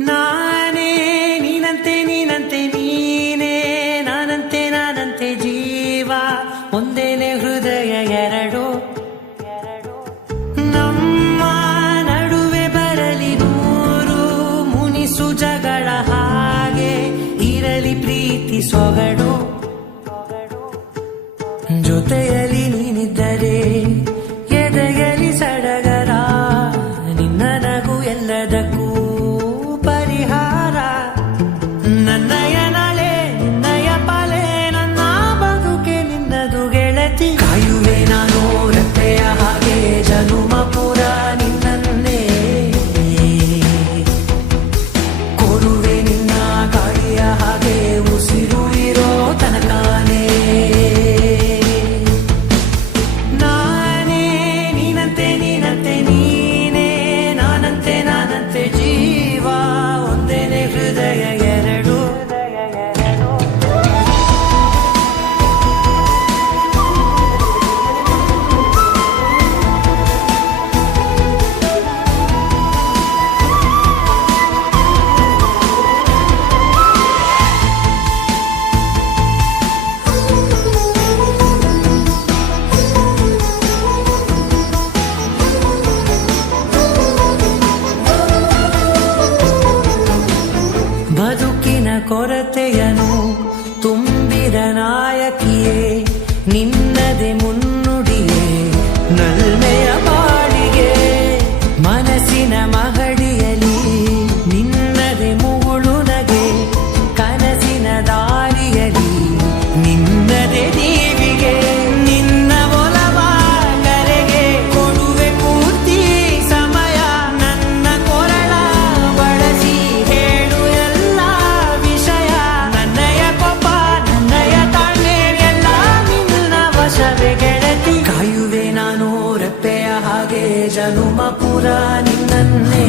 ನಾನೇ ನೀನಂತೆ ನೀನಂತೆ ನೀನೇ ನಾನಂತೆ ನಾನಂತೆ ಜೀವ ಒಂದೇನೆ ಹೃದಯ ಎರಡು ನಮ್ಮ ನಡುವೆ ಬರಲಿ ನೂರು ಮುನಿಸು ಜಗಳ ಹಾಗೆ ಇರಲಿ ಪ್ರೀತಿ ಸೊಗಡು ಜೊತೆಯಲ್ಲಿ ನೀನಿದ್ದರೆ ಎದೆಯಲಿ ಸಡಗರ ನಿನ್ನ ನಗು ಎಲ್ಲದಕ್ಕೂ ಪರಿಹಾರ ನನ್ನಯ ನಾಳೆ ನಿನ್ನಯ ಪಾಲೆ ನನ್ನ ಬದುಕೆ ನಿನ್ನದು ಗೆಳತಿ ಕಾಯುವೆ ನಾನು ರೆಪ್ಪೆಯ ಹಾಗೆ ಜನುಮ ಪುರ ನಿನ್ನನ್ನೇ ಕೋರುವೆ ನಿನ್ನ ಗಾಳಿಯ ಹಾಗೆ ಉಸಿರು ಇರೋ ತನಕಾನೇ ನಾನೇ ನೀನಂತೆ ನೀನಂತೆ ನೀನೇ ನಾನಂತೆ ನಾನಂತೆ ಜೀವ ಒಂದೇನೆ ಹೃದಯ ಎರಡು ಬದುಕಿನ ಕೊರತೆಯನು ತುಂಬಿದ ನಾಯಕಿಯೇ ನಿನ್ನದೆ ಮುನ್ನುಡಿಯೇ ನಲ್ಮೆಯ ಬಾಳಿಗೆ ಮನಸ್ಸಿನ ಮಹಡಿಯಲಿ ನಿನ್ನದೆ ಮುಗುಳು ನಗೆ ಕನಸಿನ ದಾರಿಯಲಿ ನಿನ್ನದೆ ದೀವಿಗೆ ನಿನ್ನ ಒಲವ ಕರೆಗೆ ಕೊಡುವೆ ಪೂರ್ತಿ ಸಮಯ ನನ್ನ ಕೊರಳ ಬಳಸಿ ಹೇಳು ಎಲ್ಲ ವಿಷಯ ನನ್ನಯ ಕೋಪ ನನ್ನಯ ತಾಳ್ಮೆ ಎಲ್ಲ ನಿನ್ನ ವಶವೇ ಗೆಳತಿ ಕಾಯುವೆ ನಾನು ರೆಪ್ಪೆಯ ಹಾಗೆ ಜನುಮ ಪುರ ನಿನ್ನನ್ನೇ